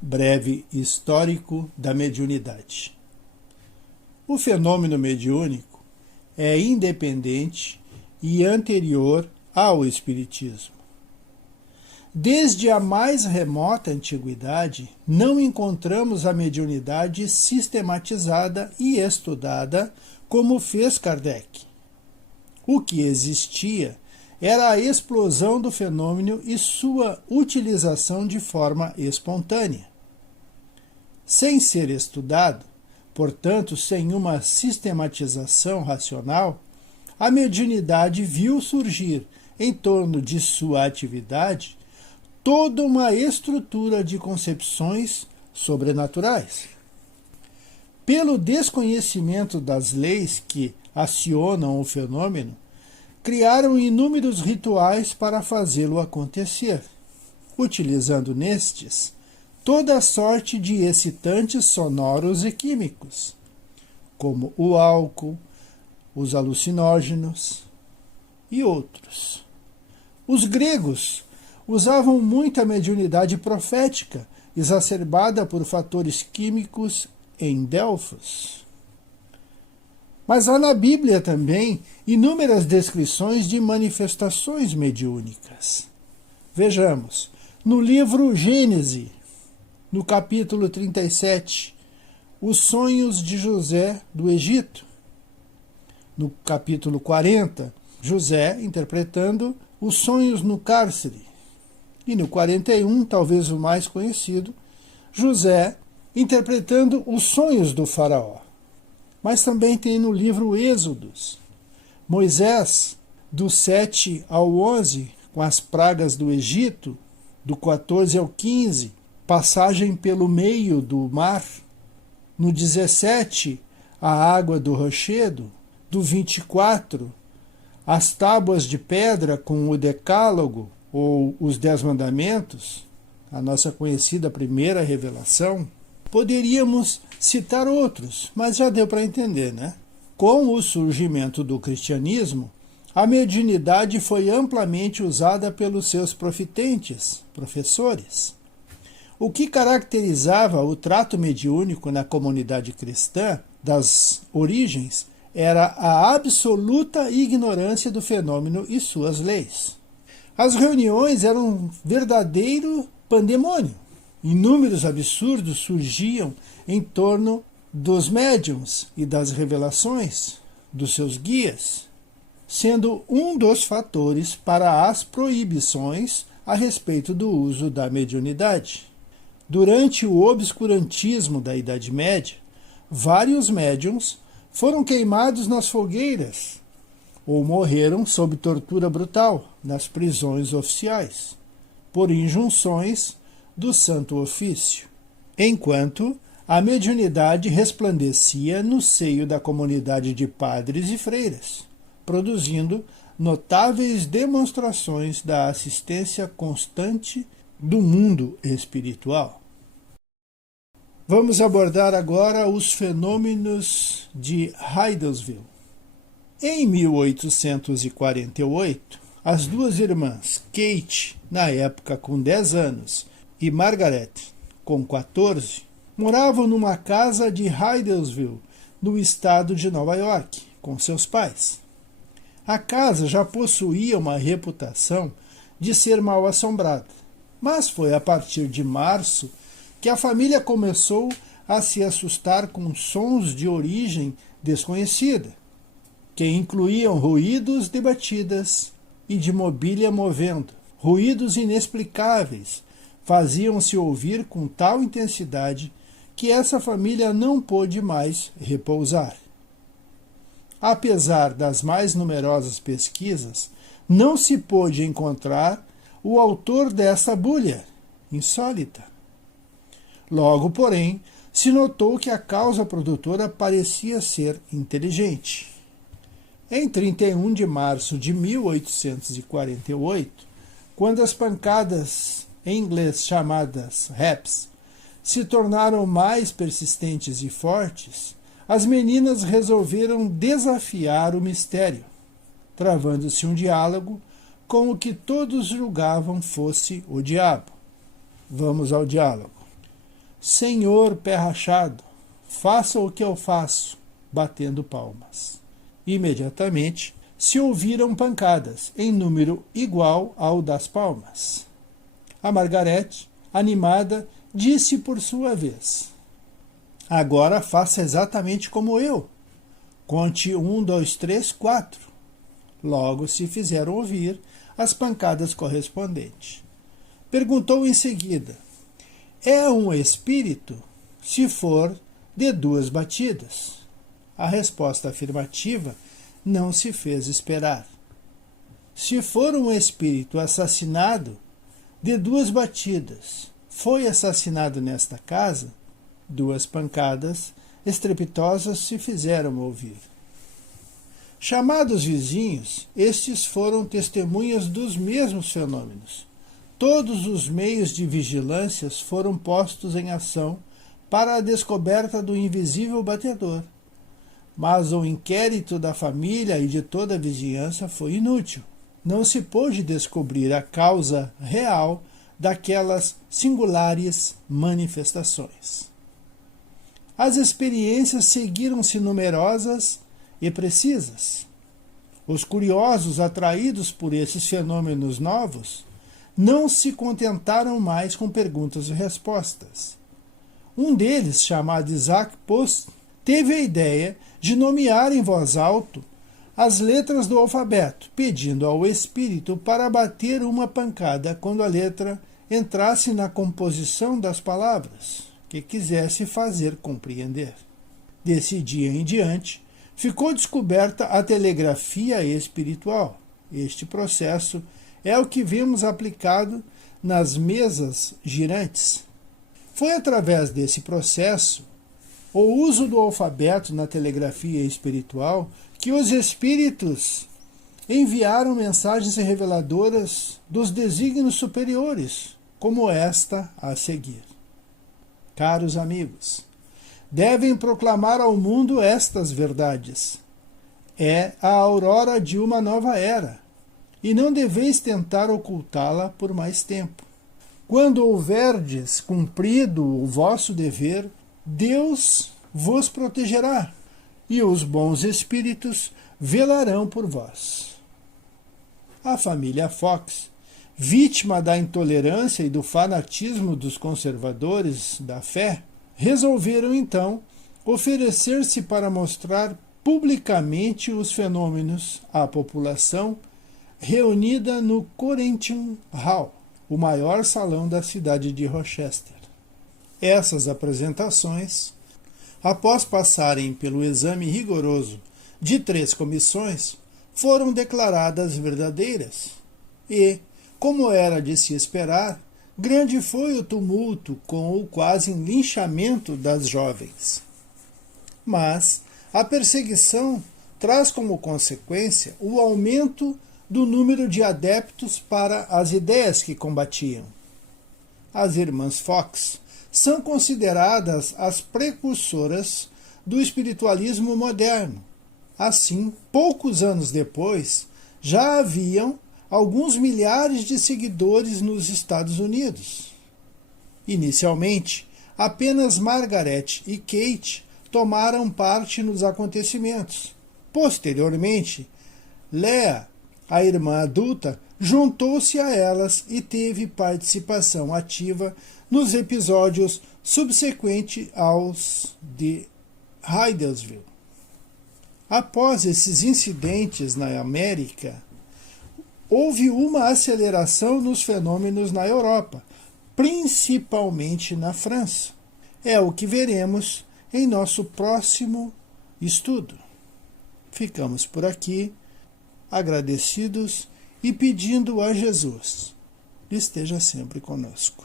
Breve histórico da mediunidade. O fenômeno mediúnico é independente e anterior ao espiritismo. Desde a mais remota antiguidade, não encontramos a mediunidade sistematizada e estudada como fez Kardec. O que existia era a explosão do fenômeno e sua utilização de forma espontânea. Sem ser estudado, portanto, sem uma sistematização racional, a mediunidade viu surgir, em torno de sua atividade, toda uma estrutura de concepções sobrenaturais. Pelo desconhecimento das leis que acionam o fenômeno, criaram inúmeros rituais para fazê-lo acontecer, utilizando nestes toda sorte de excitantes sonoros e químicos, como o álcool, os alucinógenos e outros. Os gregos usavam muito a mediunidade profética, exacerbada por fatores químicos em Delfos. Mas há na Bíblia também inúmeras descrições de manifestações mediúnicas. Vejamos, no livro Gênese, no capítulo 37, os sonhos de José do Egito. No capítulo 40, José interpretando os sonhos no cárcere. E no 41, talvez o mais conhecido, José interpretando os sonhos do faraó. Mas também tem no livro Êxodos, Moisés, do 7 ao 11, com as pragas do Egito, do 14 ao 15, passagem pelo meio do mar, no 17, a água do rochedo, do 24, as tábuas de pedra com o decálogo, ou os 10 mandamentos, a nossa conhecida primeira revelação. Poderíamos citar outros, mas já deu para entender, né? Com o surgimento do cristianismo, a mediunidade foi amplamente usada pelos seus profitentes, professores. O que caracterizava o trato mediúnico na comunidade cristã das origens era a absoluta ignorância do fenômeno e suas leis. As reuniões eram um verdadeiro pandemônio. Inúmeros absurdos surgiam em torno dos médiuns e das revelações dos seus guias, sendo um dos fatores para as proibições a respeito do uso da mediunidade. Durante o obscurantismo da Idade Média, vários médiuns foram queimados nas fogueiras ou morreram sob tortura brutal nas prisões oficiais, por injunções do Santo Ofício, enquanto a mediunidade resplandecia no seio da comunidade de padres e freiras, produzindo notáveis demonstrações da assistência constante do mundo espiritual. Vamos abordar agora os fenômenos de Hydelsville. Em 1848, as duas irmãs, Kate, na época com 10 anos, e Margaret, com 14, moravam numa casa de Hydelsville, no estado de Nova York, com seus pais. A casa já possuía uma reputação de ser mal assombrada, mas foi a partir de março que a família começou a se assustar com sons de origem desconhecida, que incluíam ruídos de batidas e de mobília movendo. Ruídos inexplicáveis faziam-se ouvir com tal intensidade que essa família não pôde mais repousar. Apesar das mais numerosas pesquisas, não se pôde encontrar o autor dessa bulha insólita. Logo, porém, se notou que a causa produtora parecia ser inteligente. Em 31 de março de 1848, quando as pancadas, em inglês chamadas raps, se tornaram mais persistentes e fortes, as meninas resolveram desafiar o mistério, travando-se um diálogo com o que todos julgavam fosse o diabo. Vamos ao diálogo. Senhor pé rachado, faça o que eu faço, batendo palmas. Imediatamente se ouviram pancadas, em número igual ao das palmas. A Margarete, animada, disse por sua vez: agora faça exatamente como eu. Conte 1, 2, 3, 4. Logo se fizeram ouvir as pancadas correspondentes. Perguntou em seguida: é um espírito? Se for, de 2 batidas. A resposta afirmativa não se fez esperar. Se for um espírito assassinado, de 2 batidas. Foi assassinado nesta casa? 2 pancadas estrepitosas se fizeram ouvir. Chamados vizinhos, estes foram testemunhas dos mesmos fenômenos. Todos os meios de vigilância foram postos em ação para a descoberta do invisível batedor. Mas o inquérito da família e de toda a vizinhança foi inútil. Não se pôde descobrir a causa real daquelas singulares manifestações. As experiências seguiram-se numerosas e precisas. Os curiosos, atraídos por esses fenômenos novos, não se contentaram mais com perguntas e respostas. Um deles, chamado Isaac Post, teve a ideia de nomear em voz alta as letras do alfabeto, pedindo ao espírito para bater uma pancada quando a letra entrasse na composição das palavras que quisesse fazer compreender. Desse dia em diante, ficou descoberta a telegrafia espiritual. Este processo é o que vemos aplicado nas mesas girantes. Foi através desse processo, o uso do alfabeto na telegrafia espiritual, que os espíritos enviaram mensagens reveladoras dos desígnios superiores, como esta a seguir. Caros amigos, devem proclamar ao mundo estas verdades. É a aurora de uma nova era, e não deveis tentar ocultá-la por mais tempo. Quando houverdes cumprido o vosso dever, Deus vos protegerá, e os bons espíritos velarão por vós. A família Fox, vítima da intolerância e do fanatismo dos conservadores da fé, resolveram então oferecer-se para mostrar publicamente os fenômenos à população reunida no Corentin Hall, o maior salão da cidade de Rochester. Essas apresentações, após passarem pelo exame rigoroso de 3 comissões, foram declaradas verdadeiras e, como era de se esperar, grande foi o tumulto com o quase linchamento das jovens. Mas a perseguição traz como consequência o aumento do número de adeptos para as ideias que combatiam. As irmãs Fox são consideradas as precursoras do espiritualismo moderno. Assim, poucos anos depois, já haviam alguns milhares de seguidores nos Estados Unidos. Inicialmente, apenas Margaret e Kate tomaram parte nos acontecimentos. Posteriormente, Leah, a irmã adulta, juntou-se a elas e teve participação ativa nos episódios subsequentes aos de Hydesville. Após esses incidentes na América, houve uma aceleração nos fenômenos na Europa, principalmente na França. É o que veremos em nosso próximo estudo. Ficamos por aqui, agradecidos e pedindo a Jesus que esteja sempre conosco.